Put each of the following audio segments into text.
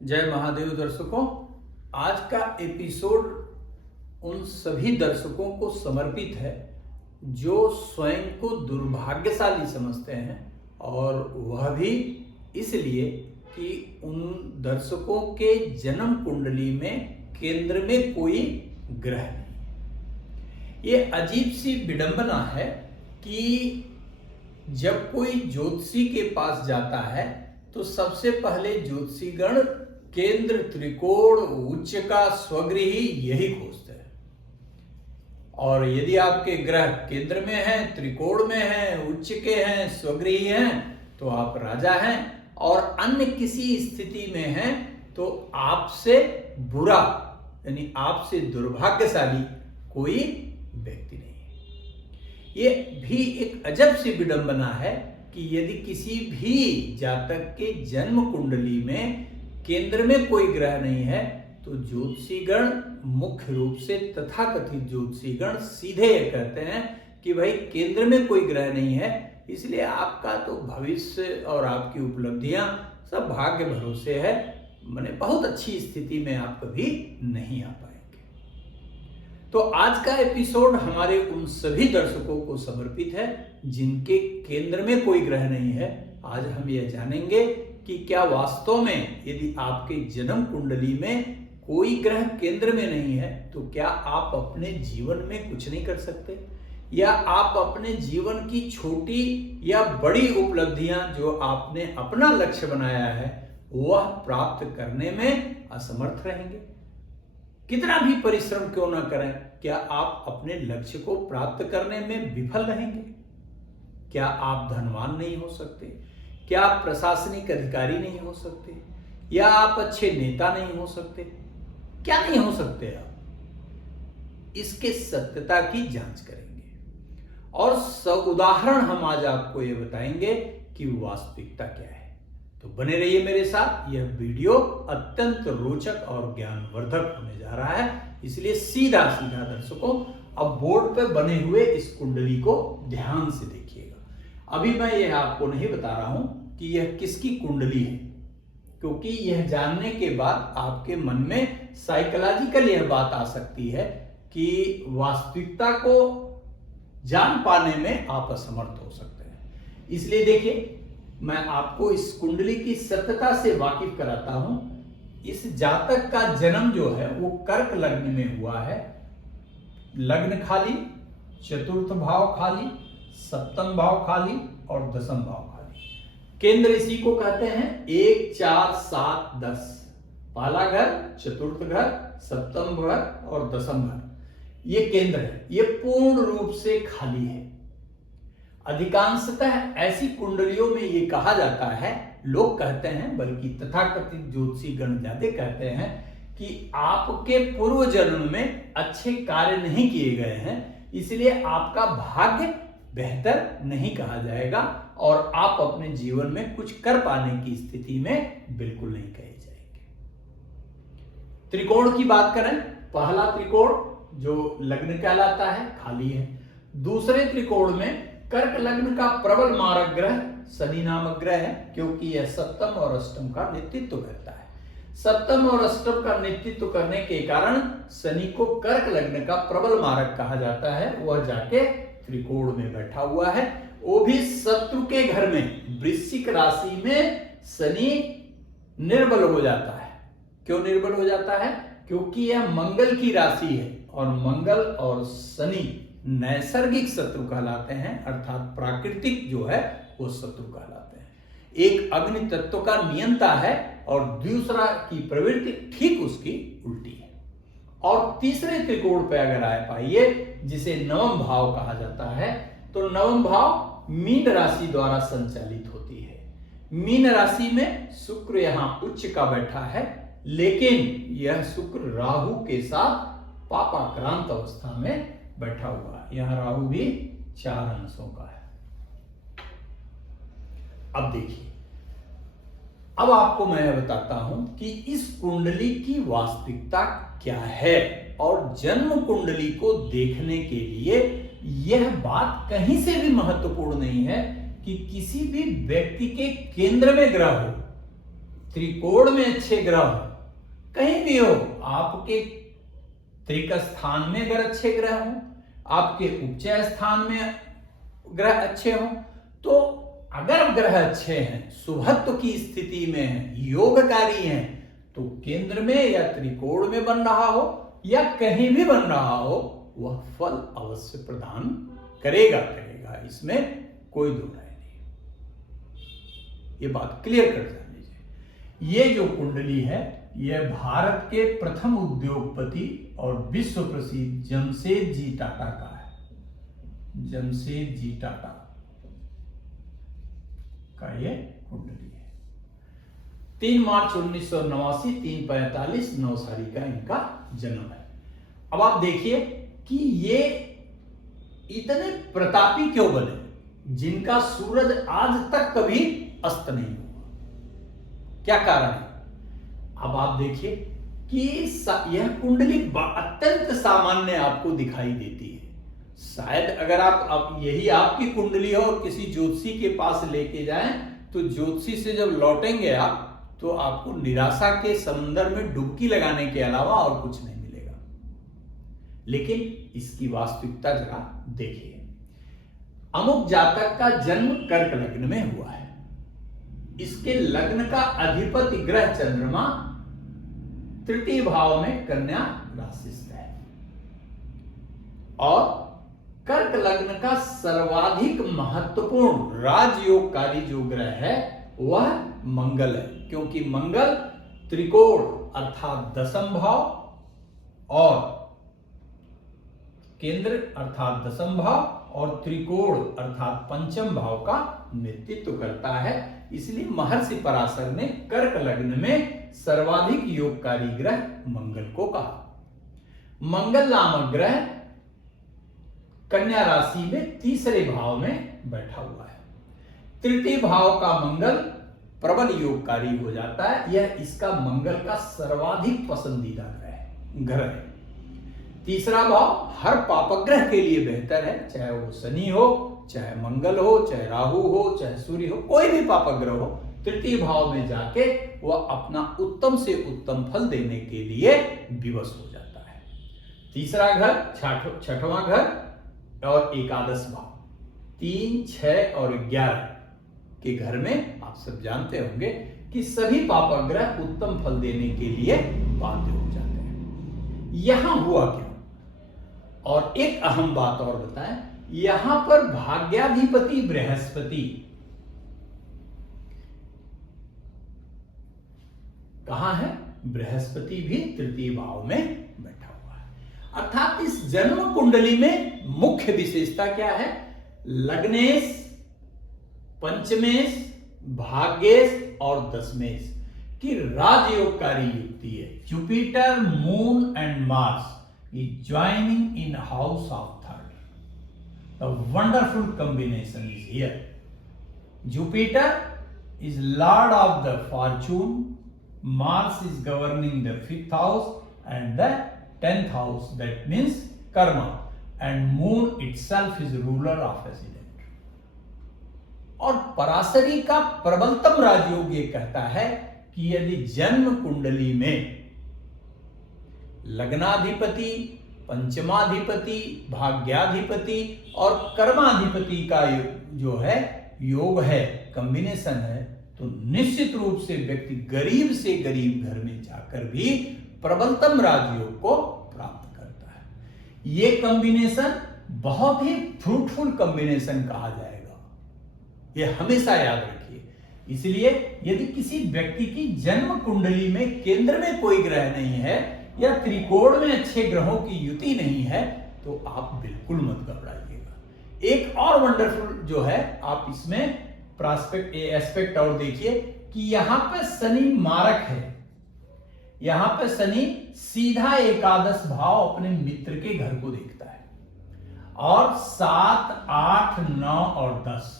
जय महादेव दर्शकों। आज का एपिसोड उन सभी दर्शकों को समर्पित है जो स्वयं को दुर्भाग्यशाली समझते हैं, और वह भी इसलिए कि उन दर्शकों के जन्म कुंडली में केंद्र में कोई ग्रह नहीं। ये अजीब सी विडंबना है कि जब कोई ज्योतिषी के पास जाता है तो सबसे पहले ज्योतिषीगण केंद्र, त्रिकोण, उच्च का, स्वगृही यही खोजते हैं। और यदि आपके ग्रह केंद्र में हैं, त्रिकोण में हैं, उच्च के हैं, स्वगृही हैं, तो आप राजा हैं, और अन्य किसी स्थिति में हैं तो आपसे बुरा यानी आपसे दुर्भाग्यशाली कोई व्यक्ति नहीं है। ये भी एक अजब सी विडंबना है कि यदि किसी भी जातक के जन्म कुंडली में केंद्र में कोई ग्रह नहीं है तो ज्योतिषीगण, मुख्य रूप से तथाकथित ज्योतिषीगण, सीधे ये कहते हैं कि भाई केंद्र में कोई ग्रह नहीं है, इसलिए आपका तो भविष्य और आपकी उपलब्धियां सब भाग्य भरोसे है, माने बहुत अच्छी स्थिति में आप कभी नहीं आ पाएंगे। तो आज का एपिसोड हमारे उन सभी दर्शकों को समर्पित है जिनके केंद्र में कोई ग्रह नहीं है। आज हम यह जानेंगे कि क्या वास्तव में यदि आपके जन्म कुंडली में कोई ग्रह केंद्र में नहीं है तो क्या आप अपने जीवन में कुछ नहीं कर सकते, या आप अपने जीवन की छोटी या बड़ी उपलब्धियां जो आपने अपना लक्ष्य बनाया है वह प्राप्त करने में असमर्थ रहेंगे। कितना भी परिश्रम क्यों ना करें, क्या आप अपने लक्ष्य को प्राप्त करने में विफल रहेंगे? क्या आप धनवान नहीं हो सकते? क्या आप प्रशासनिक अधिकारी नहीं हो सकते? या आप अच्छे नेता नहीं हो सकते? क्या नहीं हो सकते आप? इसके सत्यता की जांच करेंगे और उदाहरण हम आज आपको यह बताएंगे कि वास्तविकता क्या है। तो बने रहिए मेरे साथ, यह वीडियो अत्यंत रोचक और ज्ञानवर्धक होने जा रहा है, इसलिए सीधा सीधा दर्शकों अब बोर्ड पर बने हुए इस कुंडली को ध्यान से देखिएगा। अभी मैं यह आपको नहीं बता रहा हूं कि यह किसकी कुंडली है, क्योंकि यह जानने के बाद आपके मन में साइकोलॉजिकल यह बात आ सकती है कि वास्तविकता को जान पाने में आप असमर्थ हो सकते हैं। इसलिए देखिए, मैं आपको इस कुंडली की सत्यता से वाकिफ कराता हूं। इस जातक का जन्म जो है वो कर्क लग्न में हुआ है। लग्न खाली, चतुर्थ भाव खाली, सप्तम भाव खाली और दसम भाव खाली। केंद्र इसी को कहते हैं 1, 4, 7, 10। पहला घर, चतुर्थ घर, सप्तम घर और दसम घर, ये केंद्र है। ये पूर्ण रूप से खाली है। अधिकांशतः ऐसी कुंडलियों में ये कहा जाता है, लोग कहते हैं, बल्कि तथाकथित ज्योतिषी गण ज्यादा कहते हैं कि आपके पूर्व जन्म में अच्छे कार्य नहीं किए गए हैं, इसलिए आपका भाग्य बेहतर नहीं कहा जाएगा और आप अपने जीवन में कुछ कर पाने की स्थिति में बिल्कुल नहीं कहे जाएंगे। त्रिकोण की बात करें, पहला त्रिकोण जो लग्न कहलाता है खाली है। दूसरे त्रिकोण में कर्क लग्न का प्रबल मारक ग्रह शनि नामक ग्रह है, क्योंकि यह सप्तम और अष्टम का नेतृत्व करता है। सप्तम और अष्टम का नेतृत्व करने के कारण शनि को कर्क लग्न का प्रबल मारक कहा जाता है। वह जाके त्रिकोण में बैठा हुआ है, वो भी शत्रु के घर में। वृश्चिक राशि में शनि निर्बल हो जाता है। क्यों निर्बल हो जाता है? क्योंकि यह मंगल की राशि है और मंगल और शनि नैसर्गिक शत्रु कहलाते हैं, अर्थात प्राकृतिक जो है वो शत्रु कहलाते हैं। एक अग्नि तत्व का नियंता है और दूसरा की प्रवृत्ति ठीक उसकी उल्टी है। और तीसरे त्रिकोण पे अगर आए पाइए, जिसे नवम भाव कहा जाता है, तो नवम भाव मीन राशि द्वारा संचालित होती है। मीन राशि में शुक्र यहां उच्च का बैठा है, लेकिन यह शुक्र राहु के साथ पापाक्रांत अवस्था में बैठा हुआ है। यहां राहु भी 4 अंशों का है। अब देखिए, अब आपको मैं बताता हूं कि इस कुंडली की वास्तविकता क्या है, और जन्म कुंडली को देखने के लिए यह बात कहीं से भी महत्वपूर्ण नहीं है कि किसी भी व्यक्ति के केंद्र में ग्रह हो। त्रिकोण में अच्छे ग्रह हो, कहीं भी हो, आपके त्रिक स्थान में अगर अच्छे ग्रह हो, आपके उपचय स्थान में ग्रह अच्छे हो, तो अगर ग्रह अच्छे हैं, शुभत्व की स्थिति में हैं, योगकारी हैं, तो केंद्र में या त्रिकोण में बन रहा हो या कहीं भी बन रहा हो, वह फल अवश्य प्रदान करेगा। इसमें कोई दो राय नहीं। ये बात क्लियर कर जान लीजिए। ये जो कुंडली है, यह भारत के प्रथम उद्योगपति और विश्व प्रसिद्ध जमशेद जी टाटा का है। जमशेद जी टाटा का ये कुंडली है। 3 मार्च 1989, 3:45 नवसारी का इनका जन्म है। अब आप देखिए कि ये इतने प्रतापी क्यों बने, जिनका सूरज आज तक कभी अस्त नहीं हुआ। क्या कारण है? अब आप देखिए कि यह कुंडली अत्यंत सामान्य आपको दिखाई देती है। शायद अगर आप यही आपकी कुंडली हो और किसी ज्योतिषी के पास लेके जाएं, तो ज्योतिषी से जब लौटेंगे आप, तो आपको निराशा के समुद्र में डुबकी लगाने के अलावा और कुछ नहीं मिलेगा। लेकिन इसकी वास्तविकता जरा देखिए। अमुक जातक का जन्म कर्क लग्न में हुआ है। इसके लग्न का अधिपति ग्रह चंद्रमा तृतीय भाव में कन्या राशिस्थ है, और कर्क लग्न का सर्वाधिक महत्वपूर्ण राजयोगकारी जो ग्रह है वह मंगल है, क्योंकि मंगल त्रिकोण अर्थात दसम भाव और केंद्र अर्थात दसम भाव और त्रिकोण अर्थात पंचम भाव का नेतृत्व करता है। इसलिए महर्षि पराशर ने कर्क लग्न में सर्वाधिक योगकारी ग्रह मंगल को कहा। मंगल नामक ग्रह कन्या राशि में तीसरे भाव में बैठा हुआ है। तृतीय भाव का मंगल प्रबल योगकारी हो जाता है। यह इसका मंगल का सर्वाधिक पसंदीदा ग्रह है। तीसरा भाव हर पापग्रह के लिए बेहतर है, चाहे वो शनि हो, चाहे मंगल हो, चाहे राहु हो, चाहे सूर्य हो, कोई भी पापग्रह हो, तृतीय भाव में जाके वह अपना उत्तम से उत्तम फल देने के लिए विवश हो जाता है। तीसरा घर, छठवां घर और एकादश भाव, 3, 6 और 11 के घर में आप सब जानते होंगे कि सभी पापग्रह उत्तम फल देने के लिए बाध्य हो जाते हैं। यहां हुआ क्या? और एक अहम बात और बताएं, यहां पर भाग्याधिपति बृहस्पति कहां है? बृहस्पति भी तृतीय भाव में बैठा हुआ है। अर्थात इस जन्म कुंडली में मुख्य विशेषता क्या है? लग्नेश, पंचमेश, भाग्येश और दशमेश की राजयोगकारी युक्ति है। Jupiter, moon and Mars is joining in house of third. The wonderful combination is here. Jupiter is lord of the fortune, Mars is governing the 5th house and the 10th house, that means karma, and moon itself is ruler of accident. और पराशरी का प्रबलतम राजयोग ये कहता है कि यदि जन्म कुंडली में लग्नाधिपति, पंचमाधिपति, भाग्याधिपति और कर्माधिपति का जो है योग है, कॉम्बिनेशन है, तो निश्चित रूप से व्यक्ति गरीब से गरीब घर में जाकर भी प्रबलतम राजयोग को प्राप्त करता है। ये कॉम्बिनेशन बहुत ही फ्रूटफुल कॉम्बिनेशन कहा जाएगा, ये हमेशा याद रखिए। इसलिए यदि किसी व्यक्ति की जन्म कुंडली में केंद्र में कोई ग्रह नहीं है या त्रिकोण में अच्छे ग्रहों की युति नहीं है, तो आप बिल्कुल मत घबराइएगा। एक और वंडरफुल जो है, आप इसमें प्रॉस्पेक्ट एस्पेक्ट और देखिए कि यहां पे शनि मारक है। यहां पे शनि सीधा एकादश भाव अपने मित्र के घर को देखता है, और 7, 8, 9 और 10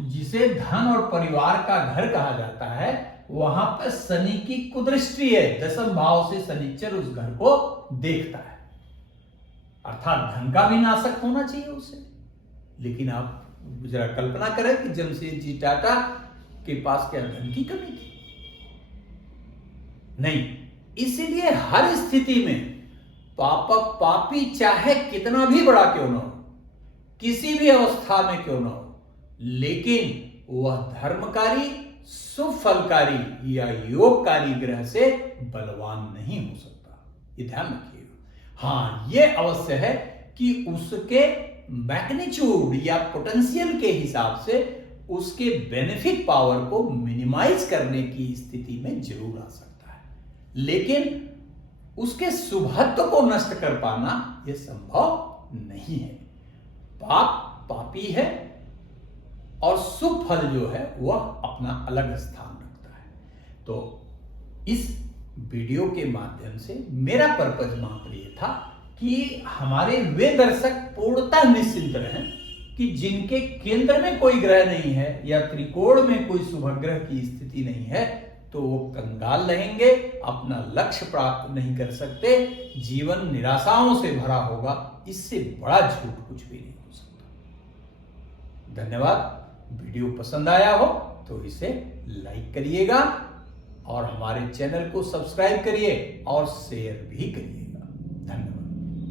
जिसे धन और परिवार का घर कहा जाता है, वहां पर शनि की कुदृष्टि है। दसम भाव से शनिचर उस घर को देखता है, अर्थात धन का भी नाशक होना चाहिए उसे। लेकिन आप जरा कल्पना करें कि जमशेद जी टाटा के पास क्या धन की कमी थी? नहीं, इसलिए हर स्थिति में पापक पापी चाहे कितना भी बड़ा क्यों ना हो, किसी भी अवस्था में क्यों ना हो, लेकिन वह धर्मकारी, सुफलकारी या योगकारी ग्रह से बलवान नहीं हो सकता। ये ध्यान रखिएगा। हां, यह अवश्य है कि उसके मैग्नीट्यूड या पोटेंशियल के हिसाब से उसके बेनिफिट पावर को मिनिमाइज करने की स्थिति में जरूर आ सकता है, लेकिन उसके शुभत्व को नष्ट कर पाना यह संभव नहीं है। पाप पापी है और शुभ फल जो है वह अपना अलग स्थान रखता है। तो इस वीडियो के माध्यम से मेरा पर्पज मात्र ये था कि हमारे वे दर्शक पूर्णतः निश्चिंत रहें कि जिनके केंद्र में कोई ग्रह नहीं है या त्रिकोण में कोई शुभ ग्रह की स्थिति नहीं है, तो वो कंगाल रहेंगे, अपना लक्ष्य प्राप्त नहीं कर सकते, जीवन निराशाओं से भरा होगा। इससे बड़ा झूठ कुछ भी नहीं हो सकता। धन्यवाद। वीडियो पसंद आया हो तो इसे लाइक करिएगा और हमारे चैनल को सब्सक्राइब करिए और शेयर भी करिएगा। धन्यवाद।